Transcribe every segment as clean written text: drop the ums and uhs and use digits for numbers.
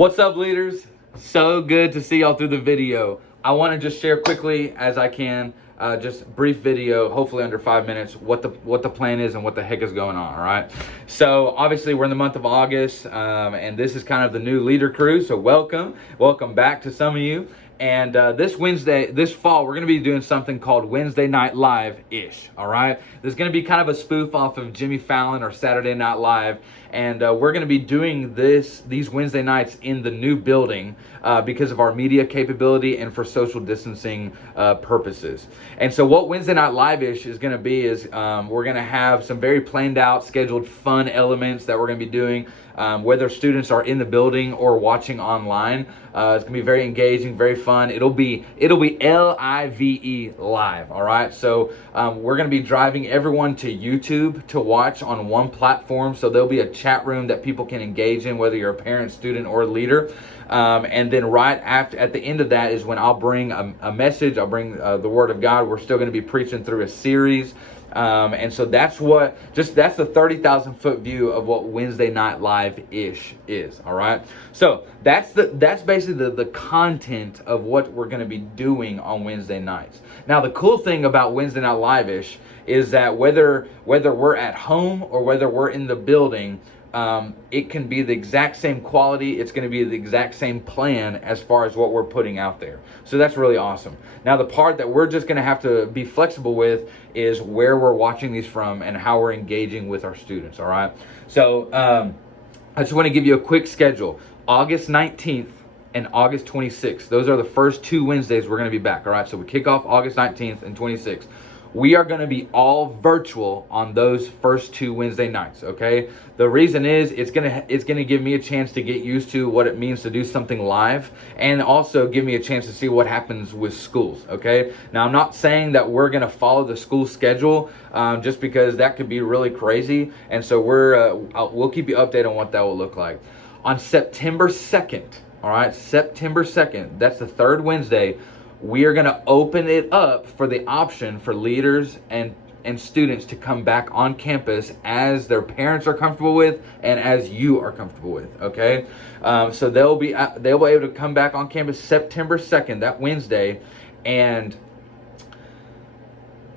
What's up, leaders? So good to see y'all through the video. I want to just share quickly as I can, just brief video, hopefully under 5 minutes, what the plan is and what the heck is going on. All right. So obviously we're in the month of August, and this is kind of the new leader crew. So welcome back to some of you. And this fall, we're going to be doing something called Wednesday Night Live-ish, all right? There's going to be kind of a spoof off of Jimmy Fallon or Saturday Night Live, and we're going to be doing these Wednesday nights in the new building because of our media capability and for social distancing purposes. And so what Wednesday Night Live-ish is going to be is we're going to have some very planned out, scheduled fun elements that we're going to be doing. Whether students are in the building or watching online, it's gonna be very engaging, very fun. It'll be LIVE live. All right. So we're gonna be driving everyone to YouTube to watch on one platform. So there'll be a chat room that people can engage in, whether you're a parent, student, or leader. And then right at the end of that is when I'll bring a message. I'll bring the Word of God. We're still gonna be preaching through a series. And so that's the 30,000 foot view of what Wednesday Night Live-ish is. All right. So that's basically the content of what we're going to be doing on Wednesday nights. Now, the cool thing about Wednesday Night Live-ish is that whether we're at home or whether we're in the building, it can be the exact same quality. It's going to be the exact same plan as far as what we're putting out there. So that's really awesome. Now, the part that we're just going to have to be flexible with is where we're watching these from and how we're engaging with our students. All right. So I just want to give you a quick schedule. August 19th and August 26th. Those are the first 2 Wednesdays we're going to be back. All right. So we kick off August 19th and 26th. We are going to be all virtual on those first 2 Wednesday nights, okay? The reason is it's going to give me a chance to get used to what it means to do something live and also give me a chance to see what happens with schools, okay? Now, I'm not saying that we're going to follow the school schedule just because that could be really crazy, and so we'll keep you updated on what that will look like. On September 2nd, all right, September 2nd, that's the 3rd Wednesday, we are going to open it up for the option for leaders and students to come back on campus as their parents are comfortable with and as you are comfortable with, okay? So they'll be able to come back on campus September 2nd, that Wednesday, and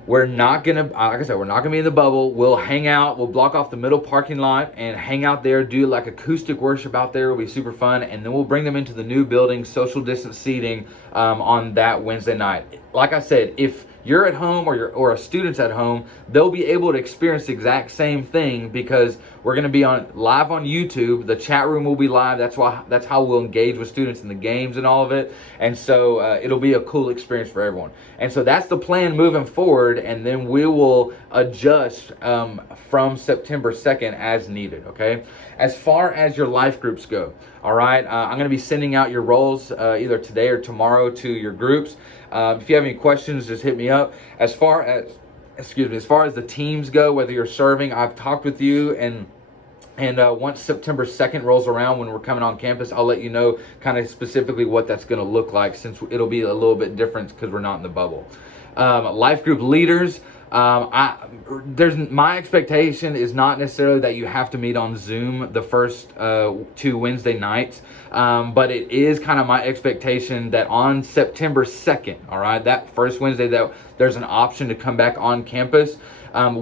we're not gonna, like I said, we're not gonna be in the bubble. We'll hang out. We'll block off the middle parking lot and hang out there, do like acoustic worship out there. It'll be super fun. And then we'll bring them into the new building, social distance seating on that Wednesday night. Like I said, if you're at home or a student's at home, they'll be able to experience the exact same thing because we're going to be live on YouTube. The chat room will be live. That's how we'll engage with students in the games and all of it. And so it'll be a cool experience for everyone. And so that's the plan moving forward. And then we will adjust from September 2nd as needed. Okay. As far as your life groups go, all right, I'm going to be sending out your roles either today or tomorrow to your groups. If you have any questions, just hit me up. As far as the teams go, whether you're serving, I've talked with you, and once September 2nd rolls around when we're coming on campus, I'll let you know kind of specifically what that's going to look like, since it'll be a little bit different because we're not in the bubble. Life group leaders, my expectation is not necessarily that you have to meet on Zoom the first 2 Wednesday nights, but it is kind of my expectation that on September 2nd, all right, that first Wednesday, that there's an option to come back on campus. And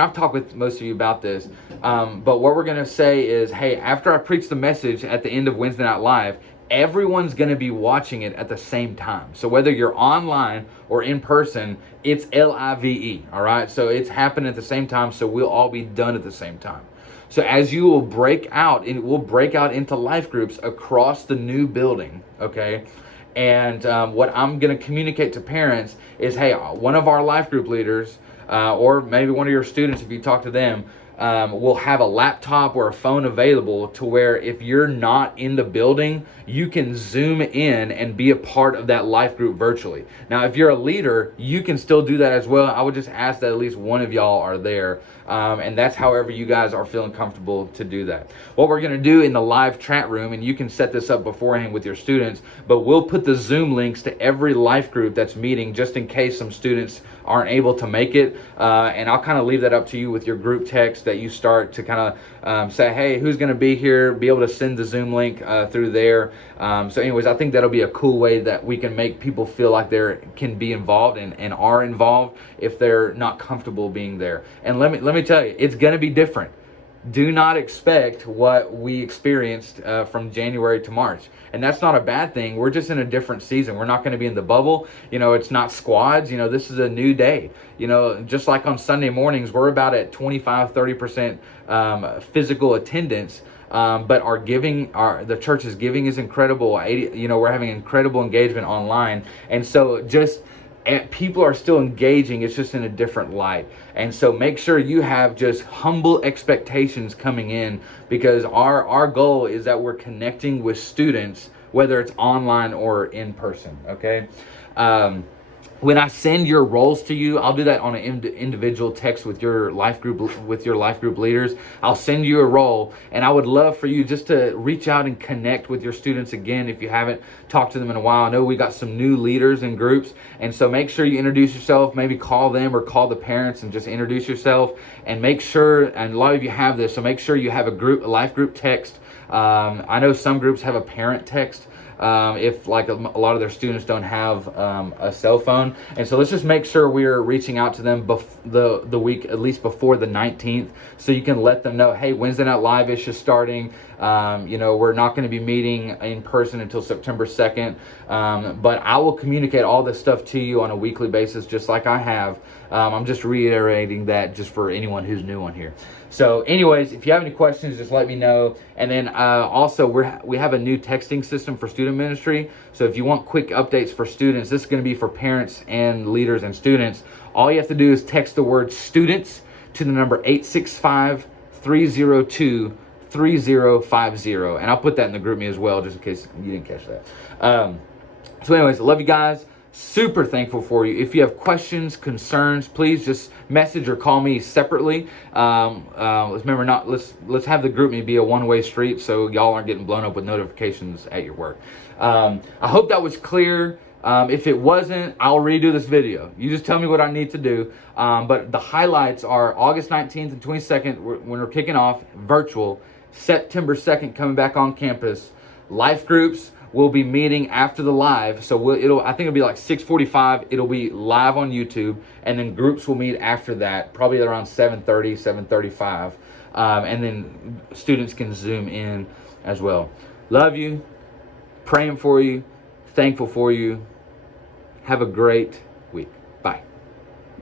I've talked with most of you about this, but what we're going to say is, hey, after I preach the message at the end of Wednesday Night Live, everyone's going to be watching it at the same time. So whether you're online or in person, it's LIVE, all right? So it's happening at the same time, so we'll all be done at the same time. So as you will break out, and we'll break out into life groups across the new building, okay? And what I'm going to communicate to parents is, hey, one of our life group leaders, or maybe one of your students, if you talk to them, will have a laptop or a phone available to where if you're not in the building, you can zoom in and be a part of that life group virtually. Now, if you're a leader, you can still do that as well. I would just ask that at least one of y'all are there. And that's however you guys are feeling comfortable to do that. What we're going to do in the live chat room, and you can set this up beforehand with your students, but we'll put the Zoom links to every life group that's meeting just in case some students aren't able to make it. And I'll kind of leave that up to you with your group text text that you start to kind of say, hey, who's going to be here, be able to send the Zoom link through there. So anyways, I think that'll be a cool way that we can make people feel like they can be involved and are involved if they're not comfortable being there. And let me tell you, it's going to be different. Do not expect what we experienced from January to March. And that's not a bad thing. We're just in a different season. We're not going to be in the bubble. It's not squads. This is a new day. Just like on Sunday mornings, we're about at 25-30% physical attendance. But the church's giving is incredible. We're having incredible engagement online. And so people are still engaging. It's just in a different light. And so make sure you have just humble expectations coming in, because our goal is that we're connecting with students, whether it's online or in person. Okay. When I send your roles to you, I'll do that on an individual text with your life group leaders. I'll send you a role, and I would love for you just to reach out and connect with your students again if you haven't talked to them in a while. I know we got some new leaders in groups, and so make sure you introduce yourself. Maybe call them or call the parents and just introduce yourself, and make sure, and a lot of you have this, so make sure you have a life group text. I know some groups have a parent text. If like a lot of their students don't have a cell phone. And so let's just make sure we're reaching out to them the week, at least before the 19th, so you can let them know, hey, Wednesday Night Live is just starting. We're not going to be meeting in person until September 2nd. But I will communicate all this stuff to you on a weekly basis, just like I have. I'm just reiterating that just for anyone who's new on here. So anyways, if you have any questions, just let me know. And then also we have a new texting system for student ministry. So if you want quick updates for students, this is going to be for parents and leaders and students. All you have to do is text the word students to the number 865-302-3050. And I'll put that in the group me as well, just in case you didn't catch that. So anyways, I love you guys. Super thankful for you. If you have questions, concerns, please just message or call me separately. Let's have the group me be a one-way street, so y'all aren't getting blown up with notifications at your work. I hope that was clear. If it wasn't, I'll redo this video. You just tell me what I need to do. But the highlights are August 19th and 22nd when we're kicking off virtual. September 2nd coming back on campus. Life groups. We'll be meeting after the live, so I think it'll be like 6:45. It'll be live on YouTube, and then groups will meet after that, probably around 7:30, 7:35, and then students can Zoom in as well. Love you, praying for you, thankful for you. Have a great